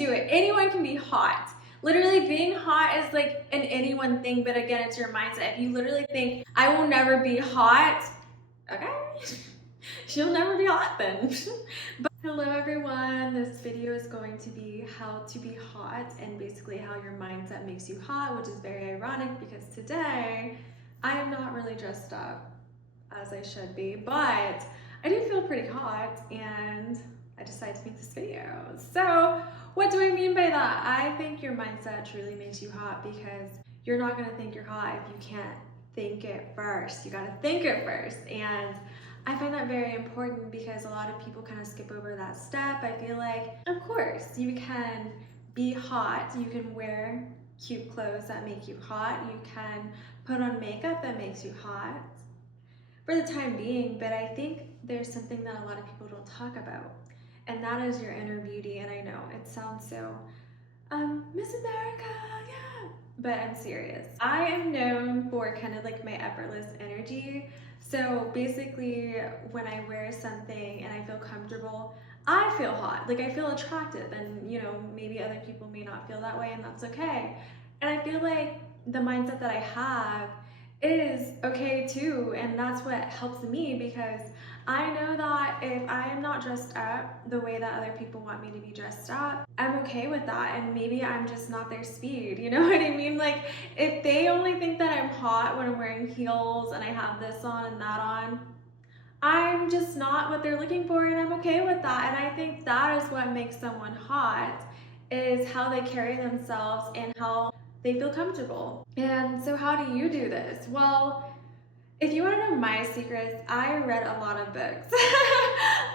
do it. Anyone can be hot. Literally being hot is like an anyone thing, but again, it's your mindset. If you literally think, I will never be hot, okay, she'll never be hot then. But hello everyone, this video is going to be how to be hot and basically how your mindset makes you hot, which is very ironic because today I am not really dressed up as I should be, but I do feel pretty hot and I decided to make this video. So what do I mean by that? I think your mindset truly makes you hot because you're not gonna think you're hot if you can't think it first. You gotta think it first. And I find that very important because a lot of people kind of skip over that step. I feel like, of course, you can be hot. You can wear cute clothes that make you hot. You can put on makeup that makes you hot for the time being, but I think there's something that a lot of people don't talk about, and that is your inner beauty. And I know it sounds so, Miss America, yeah, but I'm serious. I am known for kind of like my effortless energy. So basically when I wear something and I feel comfortable, I feel hot, like I feel attractive, and you know, maybe other people may not feel that way, and that's okay. And I feel like the mindset that I have is okay too, and that's what helps me because I know that if I am not dressed up the way that other people want me to be dressed up, I'm okay with that, and maybe I'm just not their speed, you know what I mean? Like if they only think that I'm hot when I'm wearing heels and I have this on and that on, I'm just not what they're looking for, and I'm okay with that. And I think that is what makes someone hot, is how they carry themselves and how they feel comfortable. And so how do you do this? Well, if you want to know my secrets, I read a lot of books.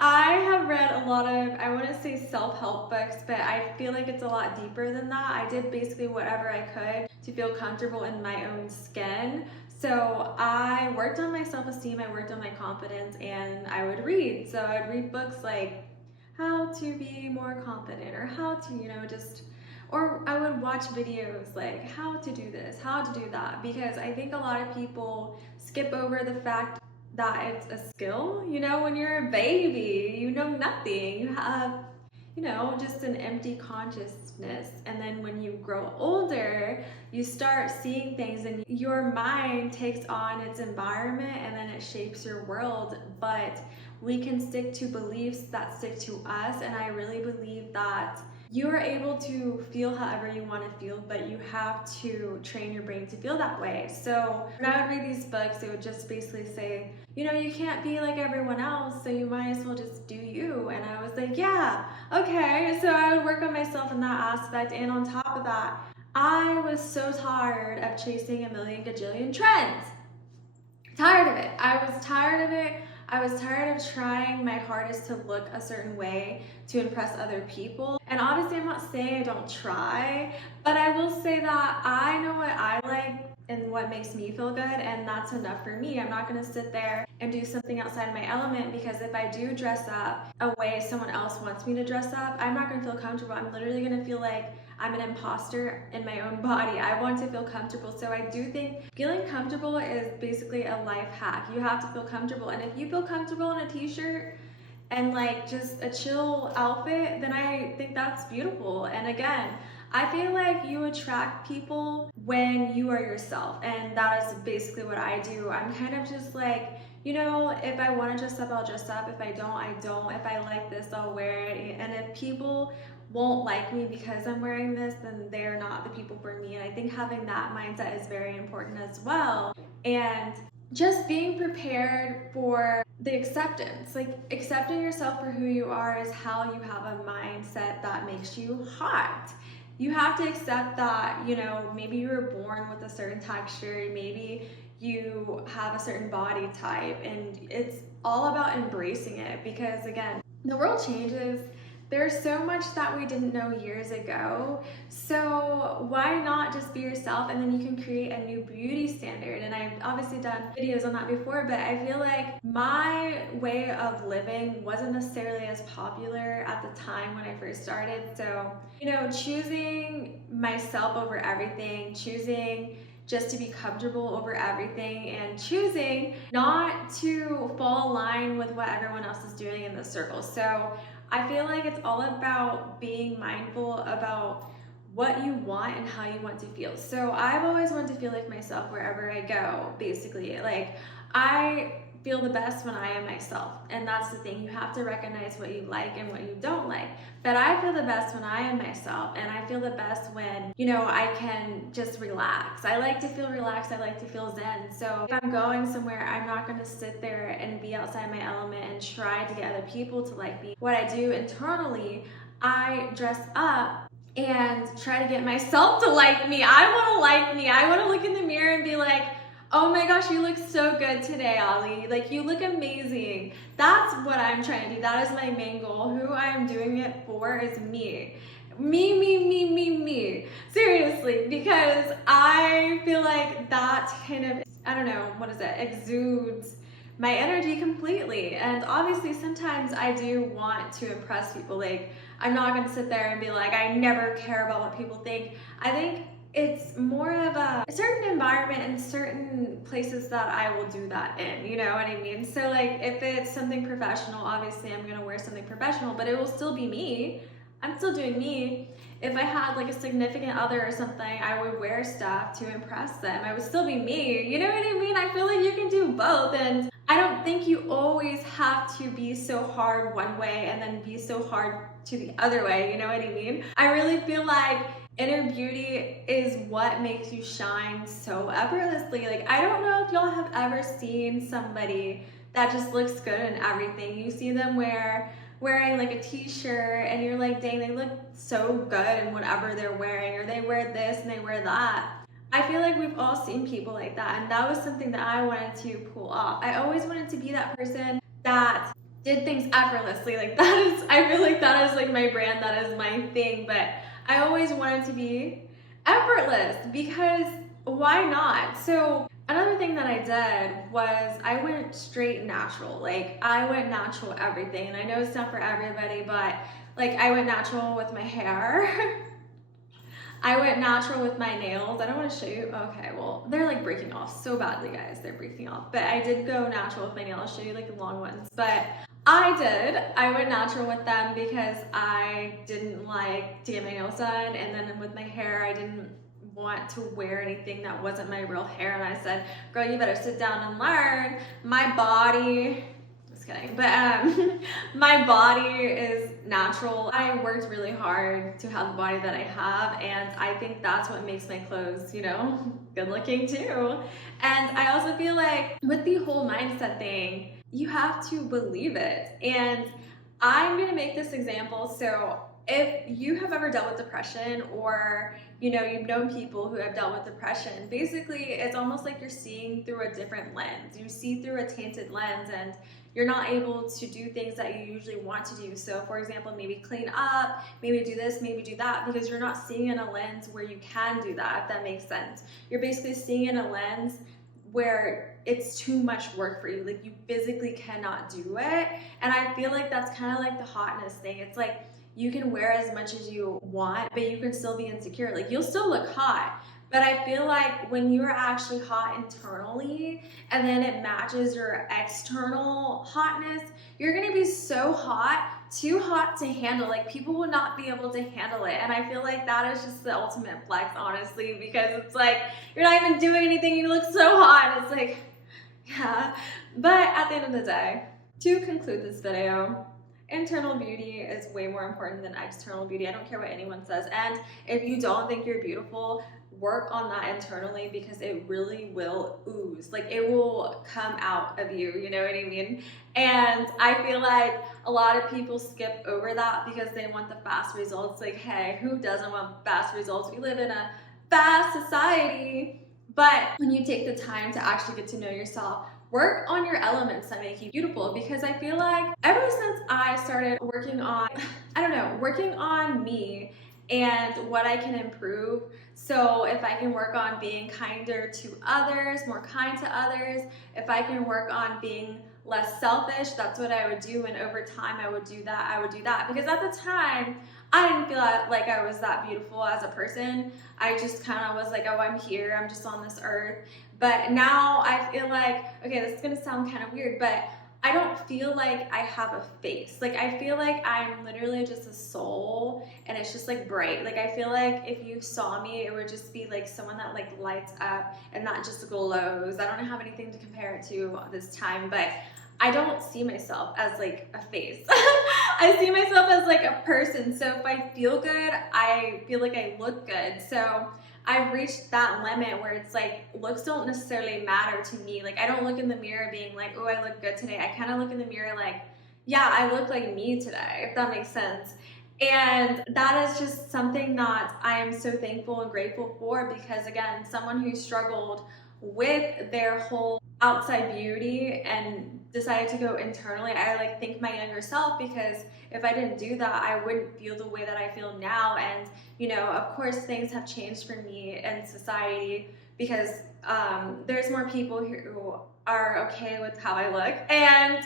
I have read a lot of, I want to say self-help books, but I feel like it's a lot deeper than that. I did basically whatever I could to feel comfortable in my own skin. So I worked on my self-esteem, I worked on my confidence, and I would read. So I would read books like how to be more confident, or how to, you know, just, or I would watch videos like how to do this, how to do that, because I think a lot of people skip over the fact that it's a skill. You know, when you're a baby, you know nothing. You have, you know, just an empty consciousness. And then when you grow older, you start seeing things and your mind takes on its environment and then it shapes your world. But we can stick to beliefs that stick to us. And I really believe that you are able to feel however you want to feel, but you have to train your brain to feel that way. So when I would read these books, it would just basically say, you know, you can't be like everyone else, so you might as well just do you. And I was like, yeah, okay. So I would work on myself in that aspect. And on top of that, I was so tired of chasing a million gajillion trends. Tired of it. I was tired of it. I was tired of trying my hardest to look a certain way to impress other people. And obviously I'm not saying I don't try, but I will say that I know what I like and what makes me feel good, and that's enough for me. I'm not gonna sit there and do something outside of my element, because if I do dress up a way someone else wants me to dress up, I'm not gonna feel comfortable. I'm literally gonna feel like I'm an imposter in my own body. I want to feel comfortable. So I do think feeling comfortable is basically a life hack. You have to feel comfortable. And if you feel comfortable in a t-shirt and like just a chill outfit, then I think that's beautiful. And again, I feel like you attract people when you are yourself. And that is basically what I do. I'm kind of just like, you know, if I want to dress up, I'll dress up. If I don't, I don't. If I like this, I'll wear it. And if people won't like me because I'm wearing this, then they're not the people for me. And I think having that mindset is very important as well. And just being prepared for the acceptance, like accepting yourself for who you are is how you have a mindset that makes you hot. You have to accept that, you know, maybe you were born with a certain texture, maybe you have a certain body type, and it's all about embracing it, because again, the world changes. There's so much that we didn't know years ago. So why not just be yourself, and then you can create a new beauty standard. And I've obviously done videos on that before, but I feel like my way of living wasn't necessarily as popular at the time when I first started. So, you know, choosing myself over everything, choosing just to be comfortable over everything, and choosing not to fall in line with what everyone else is doing in the circle. So I feel like it's all about being mindful about what you want and how you want to feel. So I've always wanted to feel like myself wherever I go, basically. Like, I feel the best when I am myself. And that's the thing. You have to recognize what you like and what you don't like. But I feel the best when I am myself, and I feel the best when, I can just relax. I like to feel relaxed. I like to feel zen. So if I'm going somewhere, I'm not going to sit there and be outside my element and try to get other people to like me. What I do internally, I dress up and try to get myself to like me. I want to like me. I want to look in the mirror and be like, oh my gosh, you look so good today, Ollie. Like, you look amazing. That's what I'm trying to do. That is my main goal. Who I'm doing it for is me. Me. Seriously, because I feel like that kind of, I don't know, exudes my energy completely. And obviously sometimes I do want to impress people. Like, I'm not gonna sit there and be like, I never care about what people think. I think it's more of a certain environment and certain places that I will do that in, you know what I mean? So like, if it's something professional, obviously I'm gonna wear something professional, but it will still be me. I'm still doing me. If I had like a significant other or something, I would wear stuff to impress them. I would still be me, you know what I mean? I feel like you can do both, and I don't think you always have to be so hard one way and then be so hard to the other way, you know what I mean? I really feel like inner beauty is what makes you shine so effortlessly. Like, I don't know if y'all have ever seen somebody that just looks good in everything. You see them wearing like a t-shirt and you're like, dang, they look so good in whatever they're wearing, or they wear this and they wear that. I feel like we've all seen people like that, and that was something that I wanted to pull off. I always wanted to be that person that did things effortlessly. Like, I feel like that is like my brand, that is my thing, but I always wanted to be effortless, because why not? So another thing that I did was I went straight natural. Like, I went natural everything, and I know it's not for everybody, but like, I went natural with my hair. I went natural with my nails. I don't want to show you. Okay, well, they're like breaking off so badly, guys. They're breaking off. But I did go natural with my nails. I'll show you like the long ones. But I went natural with them because I didn't like to get my nails done. And then with my hair, I didn't want to wear anything that wasn't my real hair. And I said, girl, you better sit down and learn. My body, just kidding, but my body is natural. I worked really hard to have the body that I have, and I think that's what makes my clothes, good looking too. And I also feel like with the whole mindset thing, you have to believe it. And I'm gonna make this example. So if you have ever dealt with depression, or you've known people who have dealt with depression, basically it's almost like you're seeing through a different lens. You see through a tainted lens, and you're not able to do things that you usually want to do. So for example, maybe clean up, maybe do this, maybe do that, because you're not seeing in a lens where you can do that, if that makes sense. You're basically seeing in a lens where it's too much work for you. Like, you physically cannot do it. And I feel like that's kind of like the hotness thing. It's like, you can wear as much as you want, but you can still be insecure. Like, you'll still look hot. But I feel like when you're actually hot internally and then it matches your external hotness, you're gonna be so hot, too hot to handle. Like, people will not be able to handle it. And I feel like that is just the ultimate flex, honestly, because it's like, you're not even doing anything, you look so hot. And it's like, yeah. But at the end of the day, to conclude this video, internal beauty is way more important than external beauty. I don't care what anyone says. And if you don't think you're beautiful, work on that internally, because it really will ooze. Like, it will come out of you, you know what I mean? And I feel like a lot of people skip over that because they want the fast results. Like, hey, who doesn't want fast results? We live in a fast society. But when you take the time to actually get to know yourself, work on your elements that make you beautiful. Because I feel like ever since I started working on me and what I can improve. So if I can work on being kinder to others, more kind to others, if I can work on being less selfish, that's what I would do. And over time, I would do that. Because at the time, I didn't feel like I was that beautiful as a person. I just kind of was like, oh, I'm here, I'm just on this earth. But now I feel like, okay, this is gonna sound kind of weird, but I don't feel like I have a face. Like I feel like I'm literally just a soul and it's just like bright. Like I feel like if you saw me, it would just be like someone that like lights up and not just glows. I don't have anything to compare it to this time, but I don't see myself as like a face. I see myself as like a person. So if I feel good, I feel like I look good. So I've reached that limit where it's like looks don't necessarily matter to me. Like I don't look in the mirror being like, oh, I look good today. I kind of look in the mirror like, yeah, I look like me today, if that makes sense. And that is just something that I am so thankful and grateful for because again, someone who struggled with their whole outside beauty and decided to go internally, I like thank my younger self because if I didn't do that, I wouldn't feel the way that I feel now. And you know, of course, things have changed for me and society because there's more people who are okay with how I look, and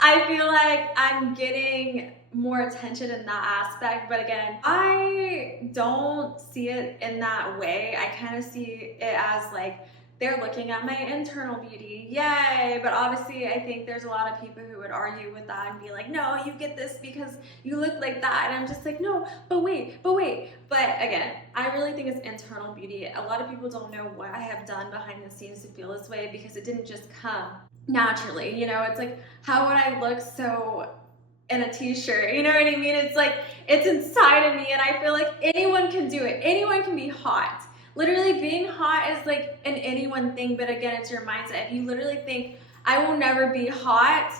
I feel like I'm getting more attention in that aspect. But again, I don't see it in that way. I kind of see it as like they're looking at my internal beauty, yay. But obviously I think there's a lot of people who would argue with that and be like, no, you get this because you look like that. And I'm just like, no, but wait. But again, I really think it's internal beauty. A lot of people don't know what I have done behind the scenes to feel this way because it didn't just come naturally. You know, it's like, how would I look so in a t-shirt, you know what I mean? It's like, it's inside of me, and I feel like anyone can do it. Anyone can be hot. Literally being hot is like an anyone thing, but again, it's your mindset. If you literally think, I will never be hot,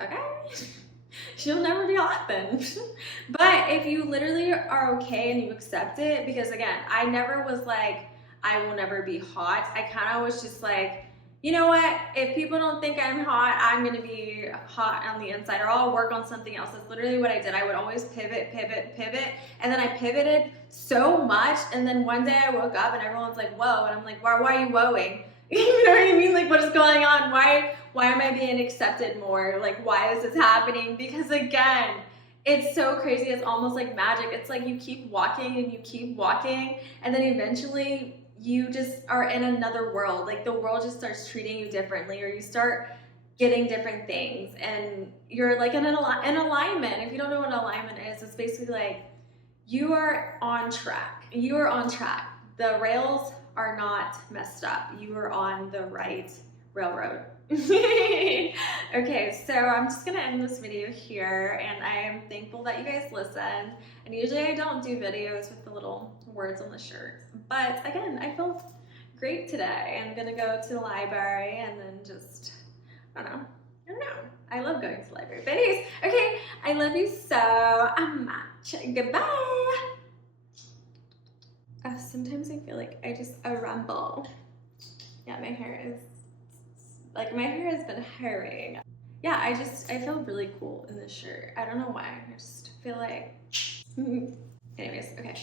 okay, she'll never be hot then. But if you literally are okay and you accept it, because again, I never was like, I will never be hot. I kind of was just like, you know what, if people don't think I'm hot, I'm gonna be hot on the inside, or I'll work on something else. That's literally what I did. I would always pivot, and then I pivoted so much, and then one day I woke up and everyone's like, whoa, and I'm like, why are you whoaing? You know what I mean? Like, what is going on? Why am I being accepted more? Like, why is this happening? Because again, it's so crazy. It's almost like magic. It's like you keep walking and you keep walking, and then eventually you just are in another world. Like the world just starts treating you differently, or you start getting different things, and you're like in alignment. If you don't know what alignment is, it's basically like you are on track. You are on track. The rails are not messed up. You are on the right railroad. Okay, so I'm just gonna end this video here, and I am thankful that you guys listened. And usually I don't do videos with the little words on the shirts, but again, I feel great today. I'm gonna go to the library and then just, I don't know. I love going to the library. But anyways, okay, I love you so much. Goodbye. Sometimes I feel like I rumble. Yeah, my hair has been hairy. Yeah, I feel really cool in this shirt. I don't know why. I just feel like, anyways, okay.